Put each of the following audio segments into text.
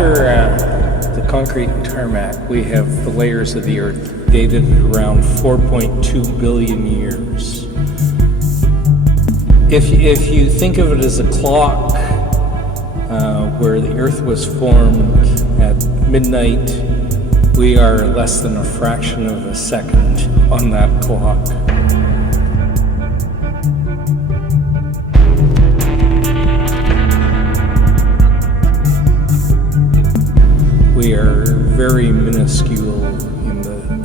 after the concrete and tarmac, we have the layers of the Earth dated around 4.2 billion years. If you think of it as a clock, where the Earth was formed at midnight, we are less than a fraction of a second on that clock. We are very minuscule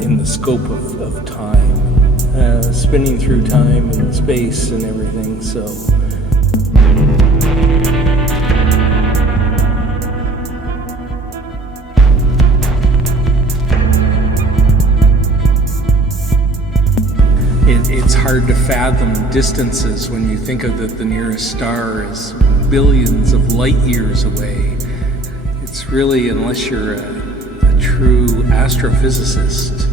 in the scope of time, spinning through time and space and everything. So it's hard to fathom distances when you think of that the nearest star is billions of light years away. It's really, unless you're a true astrophysicist,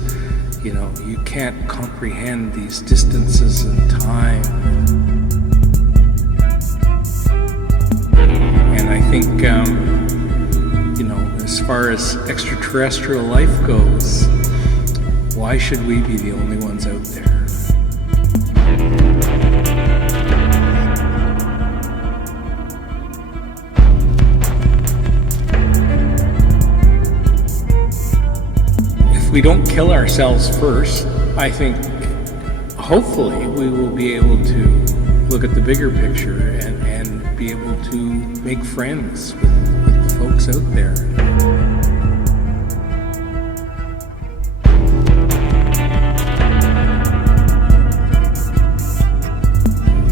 you can't comprehend these distances in time. And I think, as far as extraterrestrial life goes, why should we be the only ones out there? If we don't kill ourselves first, I think hopefully we will be able to look at the bigger picture and be able to make friends with the folks out there.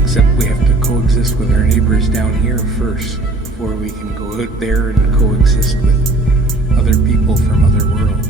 Except we have to coexist with our neighbors down here first before we can go out there and coexist with other people from other worlds.